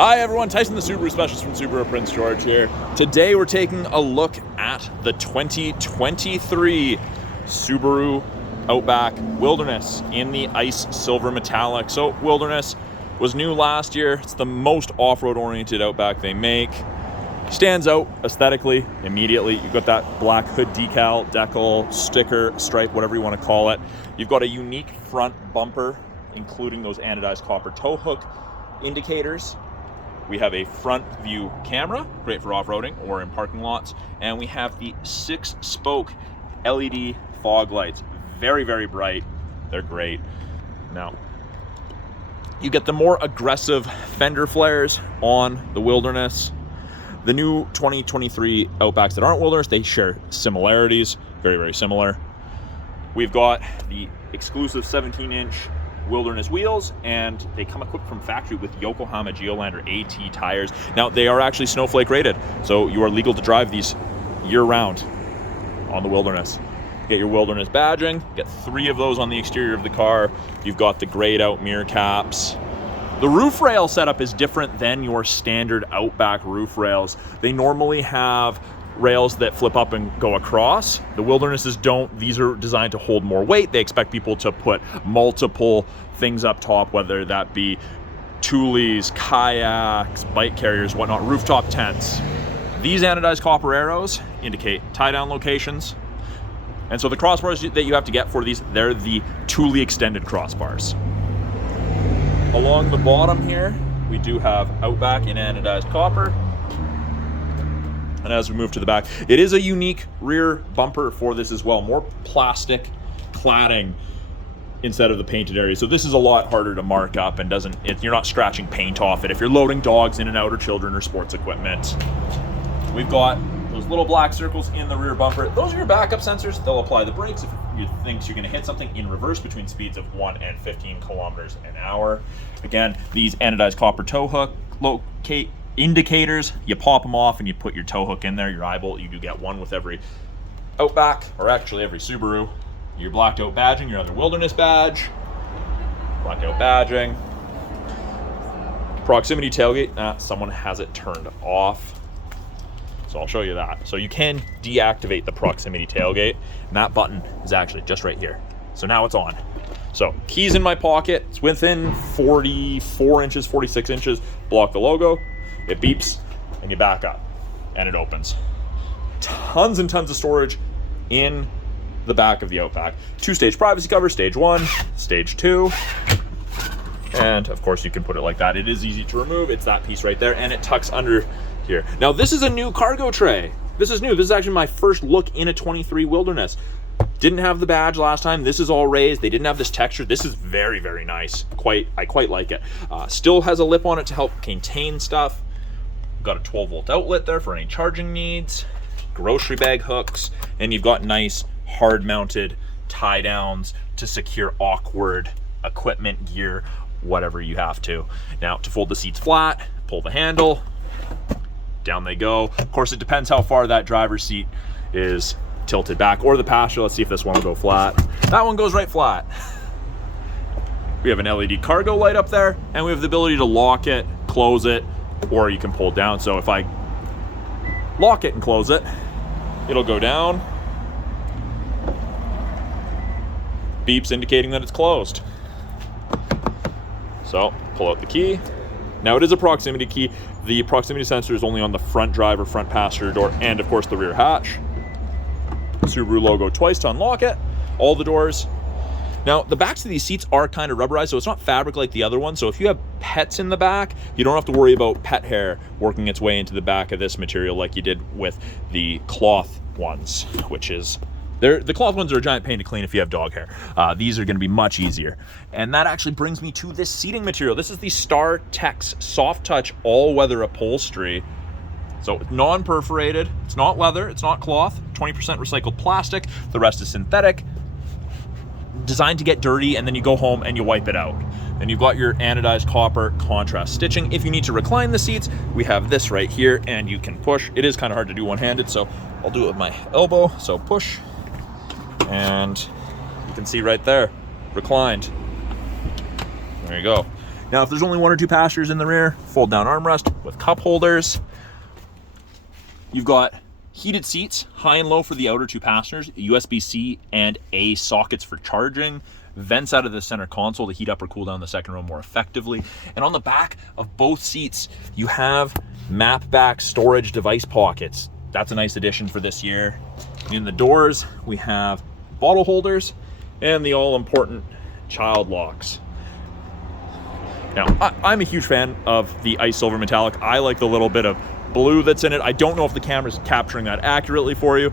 Hi everyone, Tyson the Subaru Specialist from Subaru Prince George here. Today we're taking a look at the 2023 Subaru Outback Wilderness in the ice silver metallic. So Wilderness was new last year. It's the most off-road oriented Outback they make. Stands out aesthetically immediately. You've got that black hood decal, decal, sticker, stripe, whatever you want to call it. You've got a unique front bumper, including those anodized copper tow hook indicators. We have a front view camera, great for off-roading or in parking lots. And we have the 6-spoke LED fog lights. Very, very bright. They're great. Now, you get the more aggressive fender flares on the Wilderness. The new 2023 Outbacks that aren't Wilderness, they share similarities, very, very similar. We've got the exclusive 17-inch Wilderness wheels, and they come equipped from factory with Yokohama Geolandar AT tires. Now, they are actually snowflake rated, so you are legal to drive these year-round on the Wilderness. Get your Wilderness badging, get 3 of those on the exterior of the car. You've got the grayed out mirror caps. The roof rail setup is different than your standard Outback roof rails. They normally have rails that flip up and go across. The Wildernesses don't. These are designed to hold more weight. They expect people to put multiple things up top, whether that be tules, kayaks, bike carriers, whatnot, rooftop tents. These anodized copper arrows indicate tie-down locations. And so the crossbars that you have to get for these, they're the Thule extended crossbars. Along the bottom here, we do have Outback in anodized copper. And as we move to the back, it is a unique rear bumper for this as well. More plastic cladding instead of the painted area. So this is a lot harder to mark up and you're not scratching paint off it if you're loading dogs in and out or children or sports equipment. We've got those little black circles in the rear bumper. Those are your backup sensors. They'll apply the brakes if you think you're going to hit something in reverse between speeds of 1 and 15 kilometers an hour. Again, these anodized copper tow hook locate indicators, you pop them off and you put your tow hook in there, your eye bolt. You do get one with every Outback, or actually every Subaru. Your blacked out badging, your other Wilderness badge, blacked out badging. Proximity tailgate, someone has it turned off. So I'll show you that. So you can deactivate the proximity tailgate, and that button is actually just right here. So now it's on. So keys in my pocket, it's within 44 inches, 46 inches, block the logo. It beeps and you back up and it opens. Tons and tons of storage in the back of the Outback. 2-stage privacy cover, stage 1, stage 2. And of course you can put it like that. It is easy to remove. It's that piece right there and it tucks under here. Now this is a new cargo tray. This is new. This is actually my first look in a 23 Wilderness. Didn't have the badge last time. This is all raised. They didn't have this texture. This is very, very nice. I quite like it. Still has a lip on it to help contain stuff. Got a 12-volt outlet there for any charging needs. Grocery bag hooks. And you've got nice hard-mounted tie-downs to secure awkward equipment, gear, whatever you have to. Now, to fold the seats flat, pull the handle. Down they go. Of course, it depends how far that driver's seat is tilted back, or the passenger. Let's see if this one will go flat. That one goes right flat. We have an LED cargo light up there, and we have the ability to lock it, close it, or you can pull down. So if I lock it and close it, it'll go down. Beeps indicating that it's closed. So pull out the key. Now it is a proximity key. The proximity sensor is only on the front driver, front passenger door, and of course the rear hatch. Subaru logo twice to unlock it. All the doors. Now, the backs of these seats are kind of rubberized, so it's not fabric like the other one. So if you have pets in the back, you don't have to worry about pet hair working its way into the back of this material like you did with the cloth ones, which is... The cloth ones are a giant pain to clean if you have dog hair. These are going to be much easier. And that actually brings me to this seating material. This is the Star Tex Soft Touch all-weather upholstery. So it's non-perforated, it's not leather, it's not cloth, 20% recycled plastic, the rest is synthetic. Designed to get dirty, and then you go home and you wipe it out. Then you've got your anodized copper contrast stitching. If you need to recline the seats, we have this right here, and you can push. It is kind of hard to do one-handed, so I'll do it with my elbow. So push, and you can see right there, reclined. There you go. Now, if there's only 1 or 2 passengers in the rear, fold down armrest with cup holders. You've got heated seats, high and low for the outer 2 passengers, USB-C and A sockets for charging, vents out of the center console to heat up or cool down the second row more effectively. And on the back of both seats, you have map back storage device pockets. That's a nice addition for this year. In the doors, we have bottle holders and the all-important child locks. Now, I'm a huge fan of the ice silver metallic. I like the little bit of blue that's in it. I don't know if the camera's capturing that accurately for you.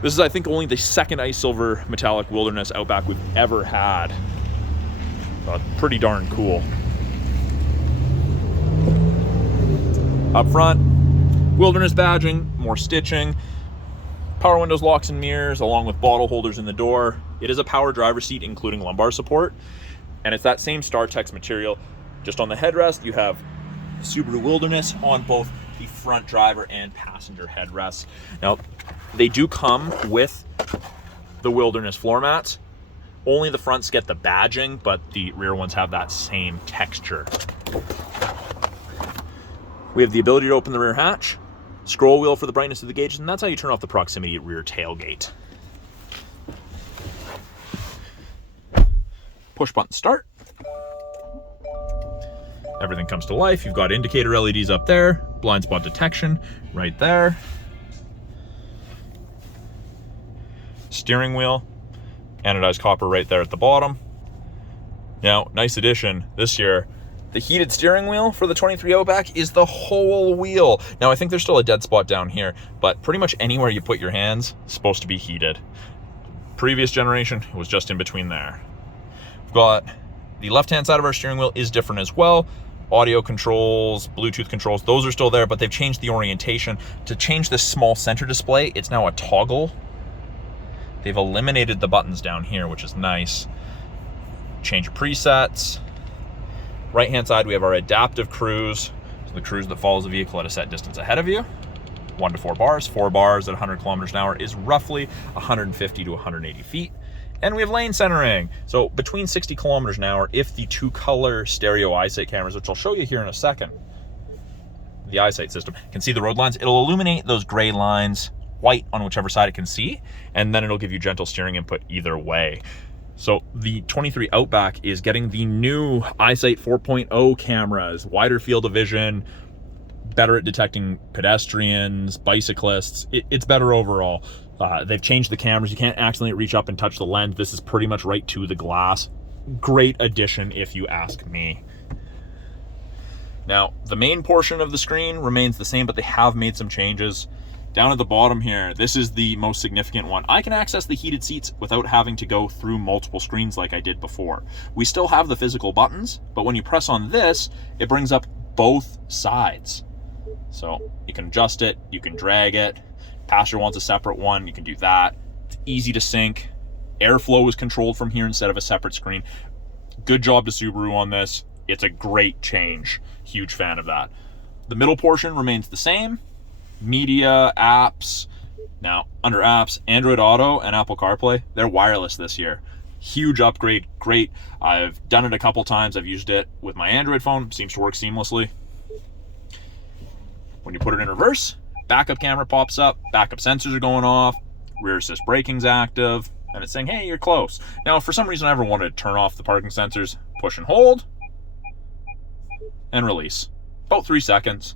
This is, I think, only the second ice silver metallic Wilderness Outback we've ever had. Pretty darn cool. Up front, Wilderness badging, more stitching, power windows, locks and mirrors, along with bottle holders in the door. It is a power driver's seat, including lumbar support. And it's that same StarTex material. Just on the headrest, you have Subaru Wilderness on both the front driver and passenger headrests. Now, they do come with the Wilderness floor mats. Only the fronts get the badging, but the rear ones have that same texture. We have the ability to open the rear hatch, scroll wheel for the brightness of the gauges, and that's how you turn off the proximity rear tailgate. Push button start. Everything comes to life. You've got indicator LEDs up there, blind spot detection right there. Steering wheel, anodized copper right there at the bottom. Now, nice addition this year. The heated steering wheel for the 23 Outback is the whole wheel. Now, I think there's still a dead spot down here, but pretty much anywhere you put your hands is supposed to be heated. Previous generation, it was just in between there. We've got the left-hand side of our steering wheel is different as well. Audio controls, Bluetooth controls, those are still there, but they've changed the orientation. To change this small center display, it's now a toggle. They've eliminated the buttons down here, which is nice. Change your presets. Right-hand side, we have our adaptive cruise. So the cruise that follows the vehicle at a set distance ahead of you. 1 to 4 bars. 4 bars at 100 kilometers an hour is roughly 150 to 180 feet. And we have lane centering. So between 60 kilometers an hour, if the 2-color stereo eyesight cameras, which I'll show you here in a second, the eyesight system can see the road lines, it'll illuminate those gray lines white on whichever side it can see, and then it'll give you gentle steering input either way. So the 23 Outback is getting the new eyesight 4.0 cameras, wider field of vision, better at detecting pedestrians, bicyclists. It's better overall. They've changed the cameras. You can't accidentally reach up and touch the lens. This is pretty much right to the glass. Great addition, if you ask me. Now, the main portion of the screen remains the same, but they have made some changes. Down at the bottom here, this is the most significant one. I can access the heated seats without having to go through multiple screens like I did before. We still have the physical buttons, but when you press on this, it brings up both sides. So you can adjust it, you can drag it. Passenger wants a separate one, you can do that. It's easy to sync. Airflow is controlled from here instead of a separate screen. Good job to Subaru on this. It's a great change. Huge fan of that. The middle portion remains the same. Media, apps. Now, under apps, Android Auto and Apple CarPlay, they're wireless this year. Huge upgrade, great. I've done it a couple times. I've used it with my Android phone. Seems to work seamlessly. When you put it in reverse, backup camera pops up, backup sensors are going off, rear assist braking's active, and it's saying, hey, you're close. Now, if for some reason I ever wanted to turn off the parking sensors, push and hold, and release. About 3 seconds.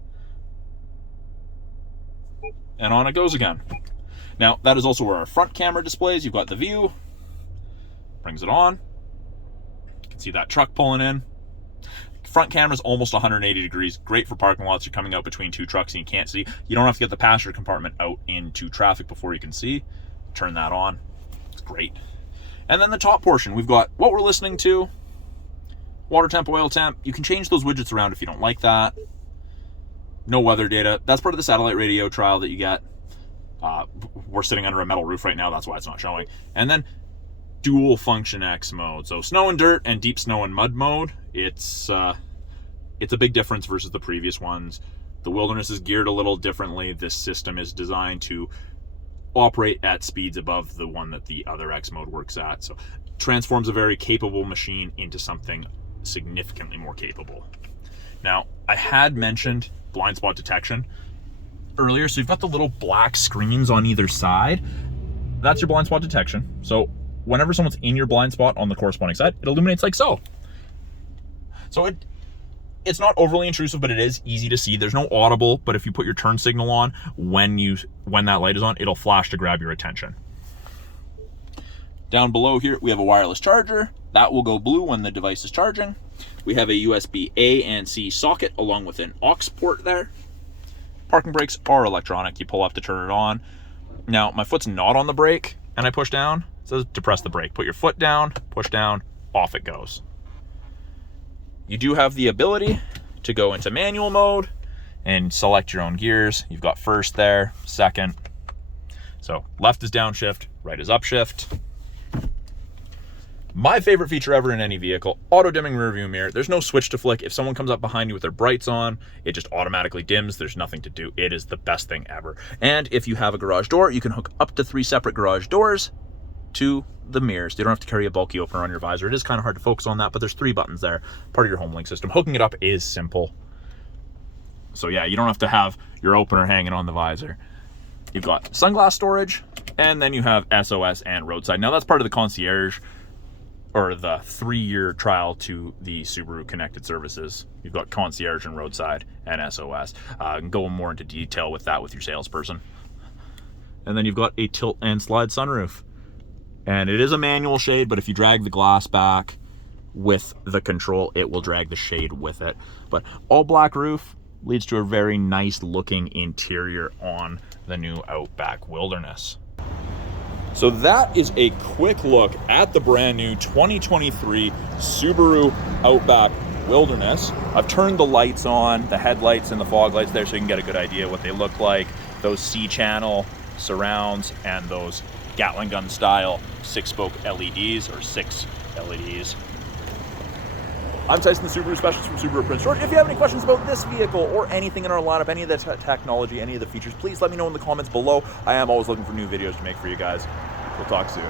And on it goes again. Now, that is also where our front camera displays. You've got the view, brings it on. You can see that truck pulling in. Front camera's almost 180 degrees. Great for parking lots. You're coming out between 2 trucks and you can't see. You don't have to get the passenger compartment out into traffic before you can see. Turn that on. It's great. And then the top portion, we've got what we're listening to, water temp, oil temp. You can change those widgets around if you don't like that. No weather data. That's part of the satellite radio trial that you get. We're sitting under a metal roof right now. That's why it's not showing. And then dual function X mode. So snow and dirt and deep snow and mud mode. It's a big difference versus the previous ones. The Wilderness is geared a little differently. This system is designed to operate at speeds above the one that the other X mode works at. So transforms a very capable machine into something significantly more capable. Now, I had mentioned blind spot detection earlier. So you've got the little black screens on either side. That's your blind spot detection. So whenever someone's in your blind spot on the corresponding side, it illuminates like so. So it's not overly intrusive, but it is easy to see. There's no audible, but if you put your turn signal on, when that light is on, it'll flash to grab your attention. Down below here, we have a wireless charger. That will go blue when the device is charging. We have a USB A and C socket along with an aux port there. Parking brakes are electronic. You pull up to turn it on. Now, my foot's not on the brake and I push down. It says to press the brake. Put your foot down, push down, off it goes. You do have the ability to go into manual mode and select your own gears. You've got first there, second. So left is downshift, right is upshift. My favorite feature ever in any vehicle, auto dimming rear view mirror. There's no switch to flick. If someone comes up behind you with their brights on, it just automatically dims. There's nothing to do. It is the best thing ever. And if you have a garage door, you can hook up to 3 separate garage doors to the mirrors. You don't have to carry a bulky opener on your visor. It is kind of hard to focus on that, but there's 3 buttons there, part of your home link system. Hooking it up is simple. So yeah, you don't have to have your opener hanging on the visor. You've got sunglass storage, and then you have SOS and roadside. Now that's part of the concierge, or the 3-year trial to the Subaru connected services. You've got concierge and roadside and SOS. You can go more into detail with that with your salesperson. And then you've got a tilt and slide sunroof. And it is a manual shade, but if you drag the glass back with the control, it will drag the shade with it. But all black roof leads to a very nice looking interior on the new Outback Wilderness. So that is a quick look at the brand new 2023 Subaru Outback Wilderness. I've turned the lights on, the headlights and the fog lights there, so you can get a good idea what they look like. Those C-channel surrounds and those Gatling gun style 6-spoke LEDs, or 6 LEDs. I'm Tyson, the Subaru specialist from Subaru Prince George. If you have any questions about this vehicle or anything in our lineup, any of the technology, any of the features, please let me know in the comments below. I am always looking for new videos to make for you guys. We'll talk soon.